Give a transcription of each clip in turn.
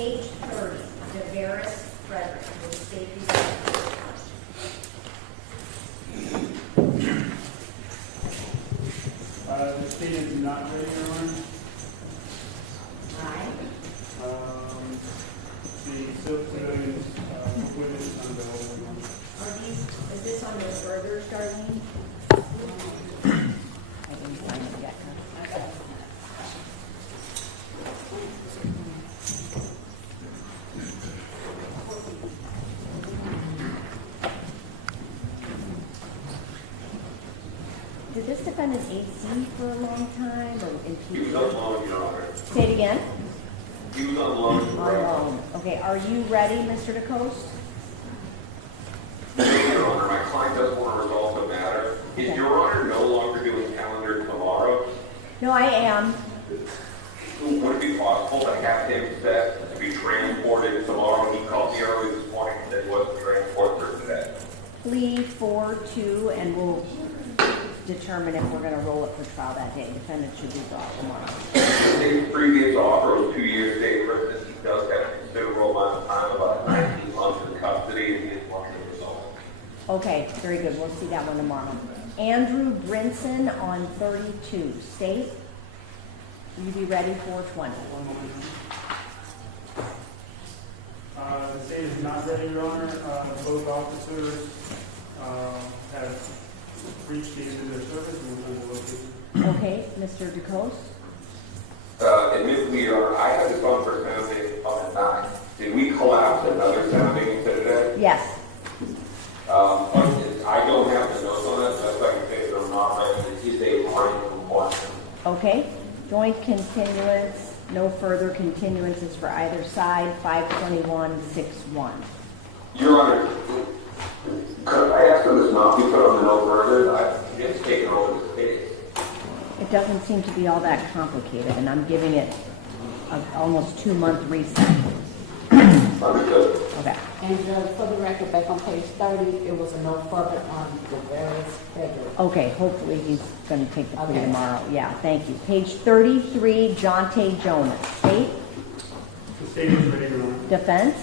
Page 30, DeVeris Frederick, will the state be ready for The state is not ready, Your Honor. Aye. The civilians witness unavailable. Is this on the further, Darlene? I didn't sign it yet. Did this defendant AC for a long time or He impeached? was on loan, Your Honor. Say it again. He was on loan. On loan. Okay, are you ready, Mr. DeCoste? Your Honor, my client doesn't want to resolve the matter. Is Okay. Your Honor no longer doing calendar tomorrow? No, I am. Would it be possible to have him set to be transported tomorrow? He called me early this morning and said he wasn't transported for today. Plea 4-2, and we'll determine if we're going to roll it for trial that day. Defendant should be brought tomorrow. His previous offer was 2 years state prison. He does have a considerable amount of time, about 19 months in custody, and he is wanting to resolve. Okay, very good. We'll see that one tomorrow. Andrew Brinson on 32. State, will you be ready for 20? The state is not ready, Your Honor. Both officers have breached the end of their service and will be located. Okay, Mr. DeCoste? Admittedly, Your Honor, I had this on for sounding on the 9th. Did we collapse another sounding today? Yes. I don't have the notes on that, so that's why I can say that I'm not ready. It's a brain compartment. Okay. Joint continuance, no further continuances for either side, 521-6-1. Your Honor, could I ask for this not be put on the no further? I've just taken over this case. It doesn't seem to be all that complicated, and I'm giving it a almost 2-month reset. Understood. Okay. And for the record, back on page 30, it was a no further on the various federal. Okay, hopefully he's going to take the plea Okay. tomorrow. Yeah, thank you. Page 33, Jonte Jonas. State, The state is ready, Your Honor. defense.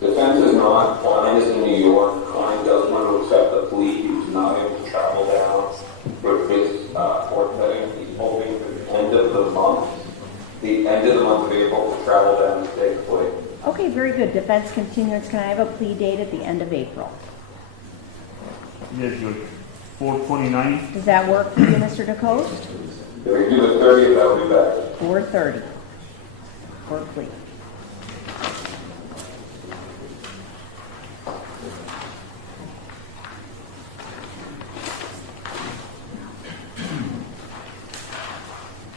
Defense is not. Client is in New York. Client doesn't want to accept the plea. He was not able to travel down for his court setting. He's hoping for the end of the month of April, to travel down and take the plea. Okay, very good. Defense continuance. Can I have a plea date at the end of April? Yes, Judge. 4/29. Does that work for you, Mr. DeCoste? If we do the 30th, that would be better. 4:30 for plea.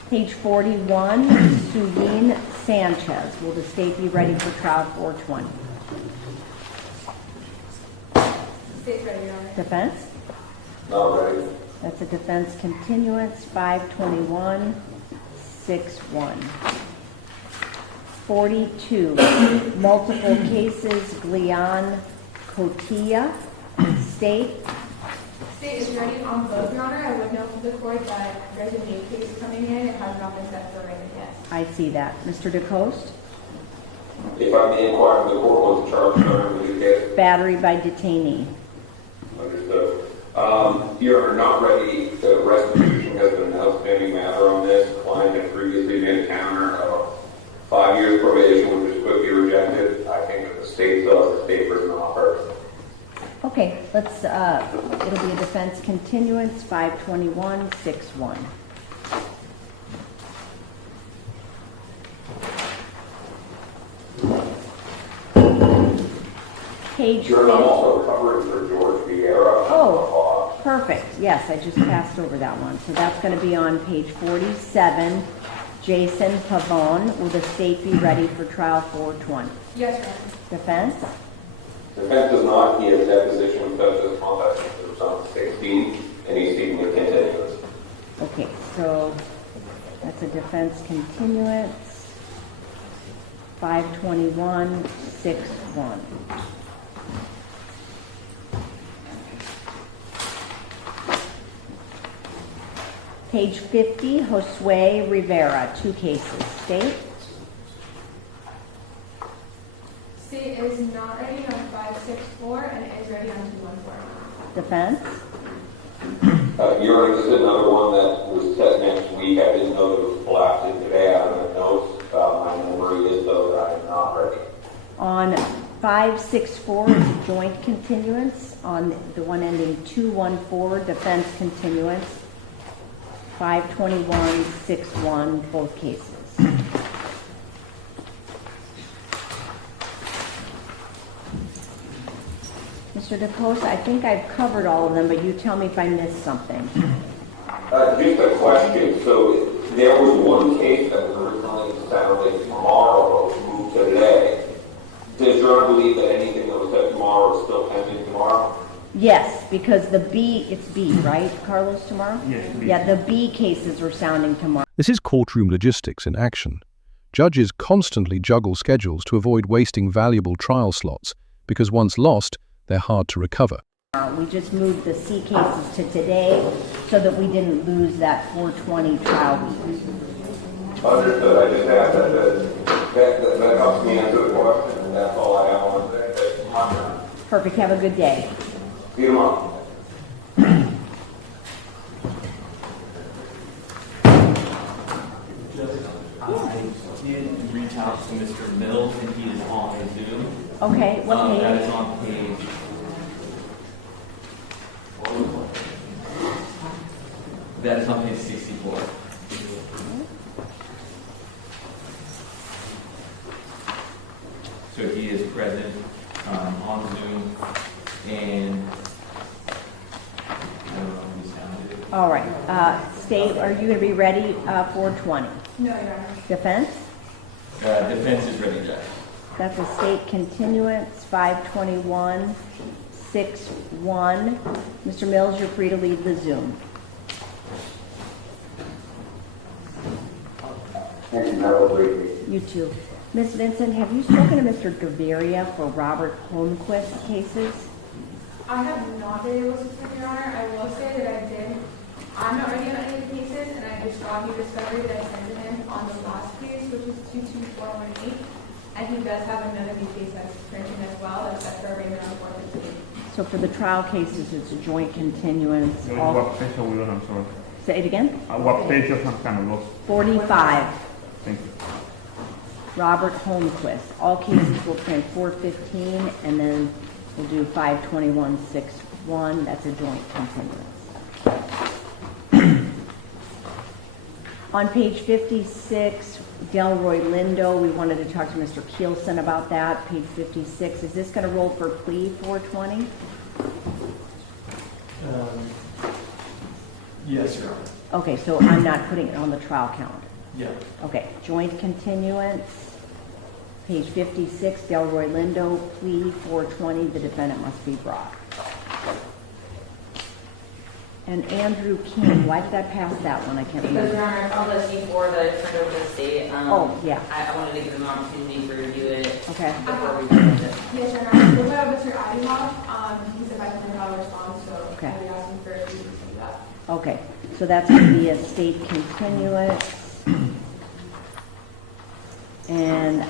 Page 41, Suleen Sanchez. Will the state be ready for trial 420? State's ready, Your Honor. Defense? Not ready. That's a defense continuance, 521-6-1. 42, multiple cases, Glian Cotilla. State, State is ready on both, Your Honor. I would note for the court that there's a new case coming in. It has not been set for writing yet. I see that. Mr. DeCoste? If I may inquire of the court, what's the charge number with the case? Battery by detainee. Understood. Your Honor, not ready. The restitution has been an outstanding matter on this. Client had previously made a counter of 5 years probation, which was quickly rejected. I think that the state still has the state prison offer. Okay, let's, it'll be a defense continuance, 521-6-1. Page Your Honor, I'm 50. also covering for George Vieira. Oh, perfect. Yes, I just passed over that one. So that's going to be on page 47. Jason Pavone. Will the state be ready for trial 420? Yes, Your Honor. Defense? Defense does not. He has deposition with Justice Contact since 2016, and he's seeking a continuance. Okay, so that's a defense continuance, 521-6-1. Page 50, Josue Rivera, 2 cases. State? state is not ready on 564 and is ready on 214. Defense? Your Honor, this is another one that was set next week. I didn't know it was blasted today. I don't know. My memory is though that I am not ready. On 564 is a joint continuance. On the one ending 214, defense continuance. 521-61, both cases. Mr. DePost, I think I've covered all of them, but you tell me if I missed something. Just a question. So there was one case that was originally sounded tomorrow, but moved to today. Does Your Honor believe that anything that was said tomorrow is still pending tomorrow? Yes, because the B, it's B, right, Carlos, tomorrow? Yes, B. Yeah, the B cases are sounding tomorrow. This is courtroom logistics in action. Judges constantly juggle schedules to avoid wasting valuable trial slots, because once lost, they're hard to recover. We just moved the C cases to today so that we didn't lose that 420 trial week. Understood. I just asked that helps me answer the question, and that's all I have on today. Perfect, have a good day. See you tomorrow. I did reach out to Mr. Mills, and he is on Zoom. Okay, what That page? is on page. That is on page 64. So he is present on Zoom, and I don't know if he sounded. All right, State, are you going to be ready 420? No, Your Honor. Defense? Defense is ready, Judge. That's a state continuance, 521-61. Mr. Mills, you're free to leave the Zoom. Thank you, Madam Secretary. You too. Ms. Vincent, have you spoken to Mr. Gaviria for Robert Holmquist cases? I have not been able to speak, Your Honor. I will say that I did. I'm not ready on any of the cases, and I just got new discovery that I sent to him on the last case, which is 22418. And he does have another new case that's printing as well, that's set for arraignment on 415. So for the trial cases, it's a joint continuance. What page are we on? I'm sorry. Say it again? What page of some kind of lost? 45. Thank you. Robert Holmquist. All cases will print 415, and then we'll do 521-61. That's a joint continuance. On page 56, Delroy Lindo, we wanted to talk to Mr. Kielsen about that. Page 56, is this going to roll for plea 420? Yes, Your Honor. Okay, so I'm not putting it on the trial calendar. Yeah. Okay, joint continuance, page 56, Delroy Lindo, plea 420, the defendant must be brought. And Andrew King, why did I pass that one? I can't Because, remember. Your Honor, I found the C4 that I turned over to the state. Oh, yeah. I wanted to give them an opportunity to review it Okay. before we voted it. Yes, Your Honor. What about Mr. Adimoff? He said I can have a response, so Okay. I'll be asking for you to do that. Okay, so that's going to be a state continuance. And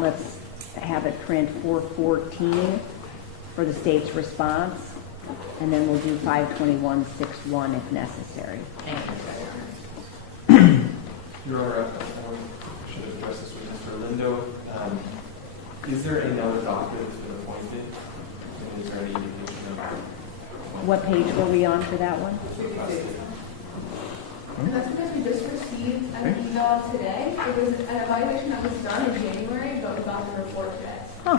let's have it print 414 for the state's response. And then we'll do 521-61 if necessary. Thank you, Your Honor. Your Honor, I should have addressed this with Mr. Lindo. Is there another doctor that's been appointed? And is there any indication of What page were we on for that one? And that's because we just received an email today. It was an evaluation that was done in January, but we got the report today. Huh.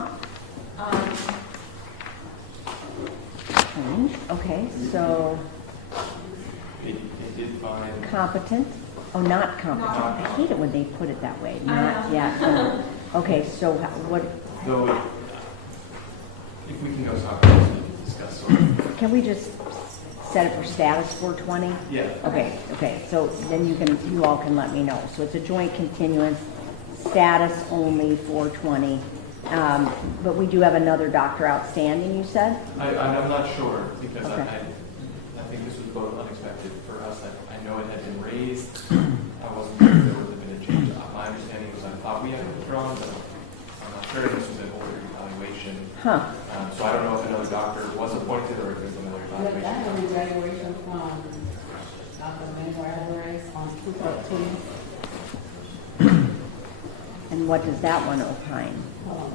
Strange. Okay, so it did find competent. Oh, not competent. I hate it when they put it that way. Not, yeah. No. Okay, so what, though if we can go talk about this, we can discuss sort of. can we just set it for status 420? Yeah. Okay, so then you all can let me know. So it's a joint continuance, status only 420. But we do have another doctor outstanding, you said? I'm not sure because Okay. I think this was both unexpected for us. I know it had been raised. I wasn't sure if there would have been a change. My understanding was I thought we had withdrawn, but I'm not sure. This was an older evaluation. evaluation. Huh, So I don't know if another doctor was appointed or if there's another Yeah, evaluation. that was evaluation from Dr. Manuel Alvarez on 213. and what does that one opine? Hold on.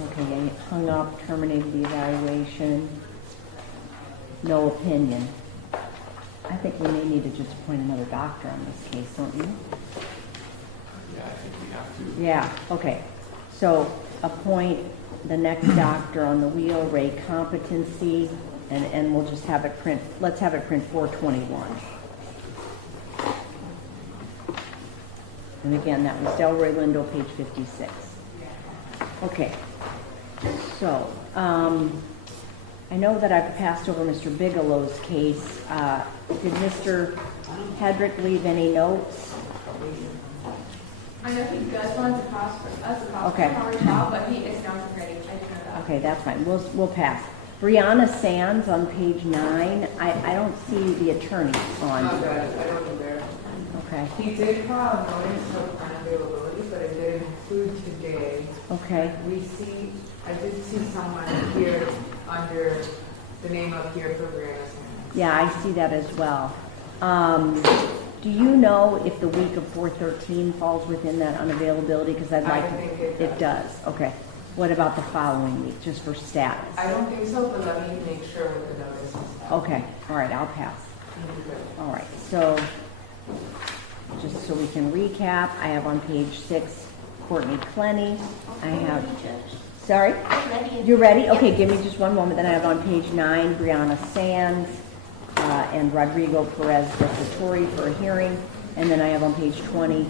Okay, they hung up, terminated the evaluation, no opinion. I think we may need to just appoint another doctor on this case, don't you? Yeah, I think we have to. Yeah, okay. So appoint the next doctor on the wheel, Ray competency, and we'll just have it print, let's have it print 421. And again, that was Delroy Lindo, page 56. Okay. So, I know that I've passed over Mr. Bigelow's case. Did Mr. Hedrick leave any notes? I know he does want to pass us a copy Okay. of our child, but he is not ready. I just know that. Okay, that's fine. We'll pass. Brianna Sands on page 9. I don't see the attorney on. I don't either. Okay, He did file a notice of unavailability, but it did include today. okay. I did see someone here under the name up here for Brianna Sanders. Yeah, I see that as well. Do you know if the week of 4/13 falls within that unavailability? Because I'd like I think it it does. Okay. What about the following week, just for status? I don't think so, but let me make sure with the notice and stuff. Okay, all right, I'll pass. Good. All right, so just so we can recap, I have on page 6 Courtney Clenney. I have, sorry? You're ready? Okay, give me just one moment. Then I have on page 9 Brianna Sands and Rodrigo Perez Repertory for a hearing. And then I have on page 20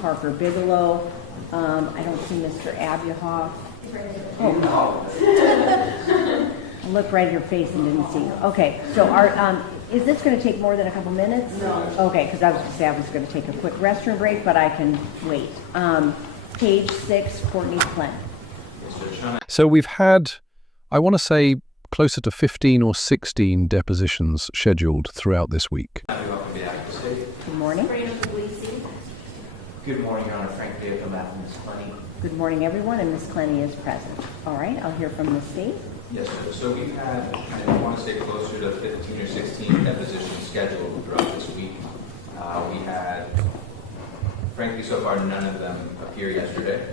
Parker Bigelow. I don't see Mr. Abuhoff. Oh, no. I looked right at your face and didn't see you. Okay, so is this going to take more than a couple minutes? No. Okay, because I was going to say I was going to take a quick restroom break, but I can wait. Page 6, Courtney Clenney. So we've had, I want to say, closer to 15 or 16 depositions scheduled throughout this week. Good morning. Good morning, Your Honor. Frank Day from Ms. Clenney. Good morning, everyone, and Ms. Clenney is present. All right, I'll hear from the state. Yes, sir. So we've had, I want to say closer to 15 or 16 depositions scheduled throughout this week. We had, frankly, so far none of them appear yesterday.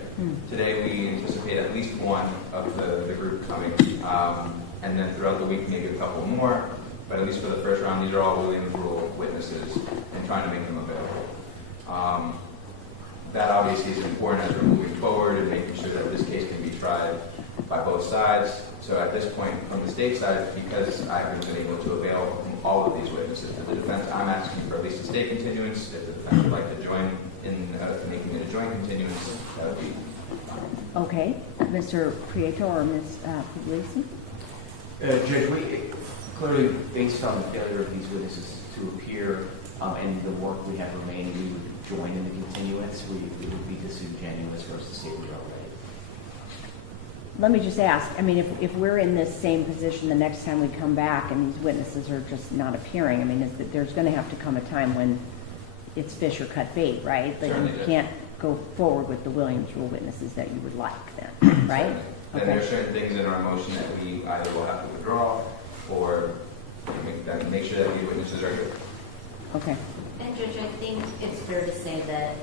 Today we anticipate at least one of the group coming. And then throughout the week, maybe a couple more. But at least for the first round, these are all Williams Rule witnesses and trying to make them available. That obviously is important as we're moving forward and making sure that this case can be tried by both sides. So at this point, from the state side, because I haven't been able to avail all of these witnesses to the defense, I'm asking for at least a state continuance. If the defense would like to join in making it a joint continuance, that would be fine. Okay, Mr. Prieto or Ms. Puglisi? Judge, we clearly, based on the failure of these witnesses to appear and the work we have remaining, we would join in the continuance. It would be disingenuous for us to say we're already. Let me just ask, I mean, if we're in this same position the next time we come back and these witnesses are just not appearing, I mean, there's going to have to come a time when it's fish or cut bait, right? That Certainly you does. can't go forward with the Williams Rule witnesses that you would like then, right? And there are certain things in our motion that we either will have to withdraw or make sure that the witnesses are here. Okay. And Judge, I think it's fair to say that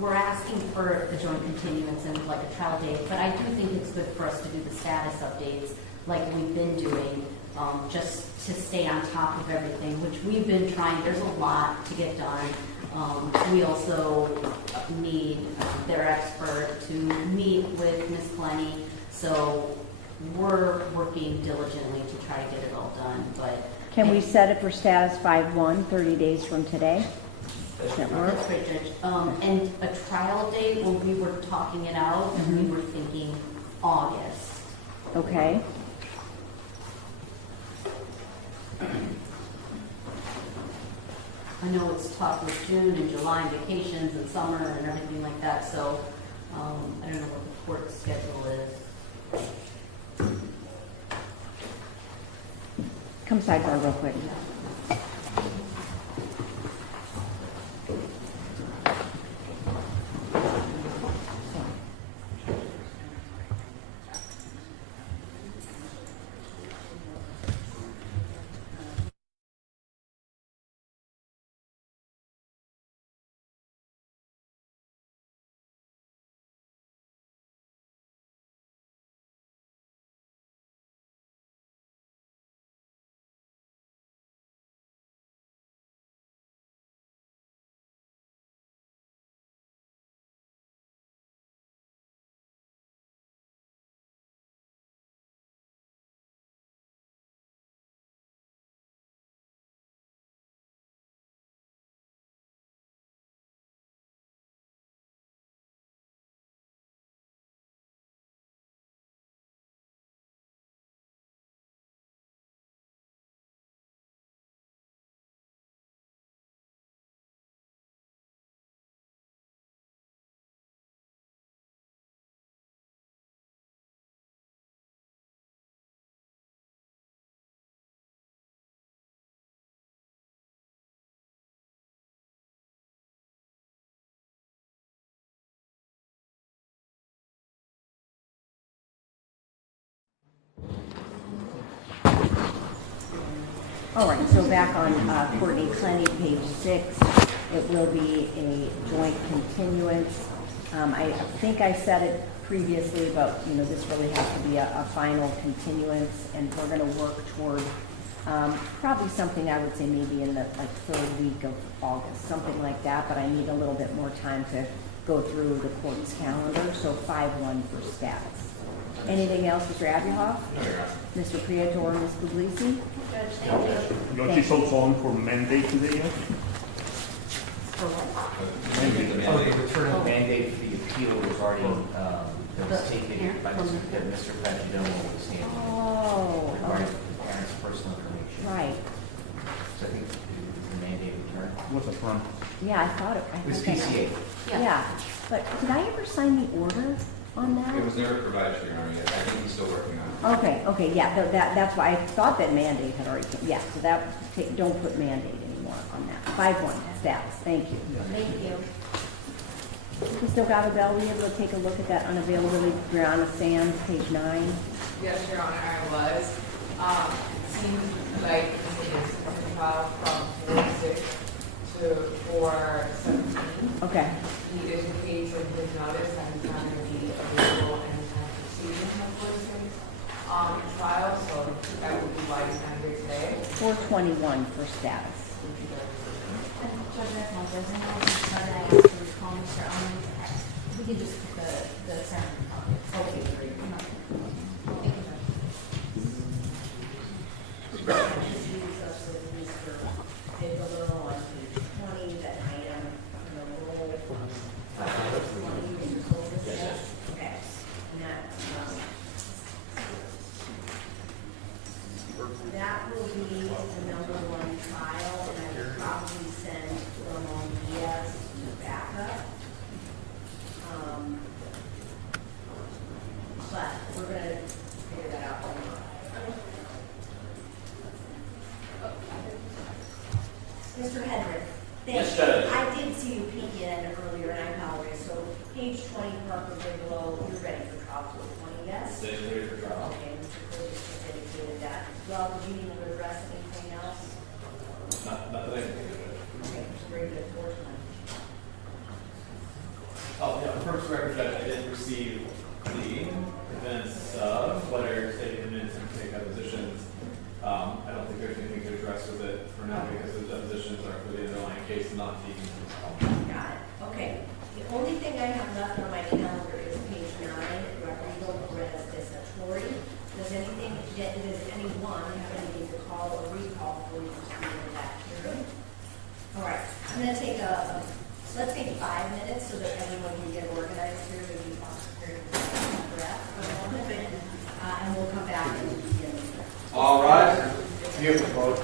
we're asking for a joint continuance and like a trial date, but I do think it's good for us to do the status updates like we've been doing, just to stay on top of everything, which we've been trying. There's a lot to get done. We also need their expert to meet with Ms. Clenney, so we're working diligently to try to get it all done, but Can we set it for status 5/1, 30 days from today? Does that work? that's great, Judge. And a trial date, when we were talking it out, and we were thinking August. Okay. know it's tough with June and July and vacations and summer and everything like that, so I don't know what the court schedule is. Come sidebar real quick. All right, so back on Courtney Clenney, page 6, it will be a joint continuance. I think I said it previously, but this really has to be a final continuance, and we're going to work toward probably something I would say maybe in the third week of August, something like that. But I need a little bit more time to go through the court's calendar. So 5-1 for status. Anything else, Mr. Abuhoff? Mr. Prietor, Ms. Puglisi? Judge, thank you. Don't you folks on for mandate today yet? For what? Oh, the return of mandate for the appeal was already, that was taken by Mr. Vagidone with the stand. Oh, Regarding the parents' personal information. right. So I think the mandate return. What's the front? Yeah, I thought it. It was PCA. Yeah, but did I ever sign the order on that? It was never provided to Your Honor yet. I think he's still working on it. Okay, yeah, that's why I thought that mandate had already, yeah, so that, don't put mandate anymore on that. 5-1, status, thank you. Thank you. Mr. Gababell, were you able to take a look at that unavailability of Brianna Sands, page 9? Yes, Your Honor, I was. Seems like this is filed from 4/6 to 4/17. Okay, He indicates in his notice that he's not going to be available anytime proceeding of 4/6 trial, so that would be why he's not here today. 421 for status. Judge, I apologize. I know it's not that I asked to recall Mr. Allen. We can just put the ceremony on it. Okay, great. Thank you, Judge. Just use us with Mr. Bigelow on page 20, that item, the roll. 20, Mr. Colbert, yes? Okay. And that will be the number 1 trial, and I would probably send Ramon Diaz to backup. But we're gonna figure that out. Mr. Hedrick, thanks. I did see you peek in earlier, and I apologize. So page 20, Parker Bigelow, you're ready for trial 420, yes? Ready for trial. Okay, Mr. Curtis just indicated that. Well, did you need to address anything else? Not that I can think of it. Okay, very good, 420. Oh, yeah, first record judge, I did receive the events letter stating the minutes and take depositions. I don't think there's anything to address with it for now because the depositions are for the underlying case, not the Got it, okay. The only thing I have left on my calendar is page 9, Rodrigo Perez Desatori. Does anyone have anything to call or recall for you to see in that hearing? All right, I'm gonna take let's take 5 minutes so that everyone can get organized here, maybe breath for a moment, and we'll come back and begin. All right. Beautiful.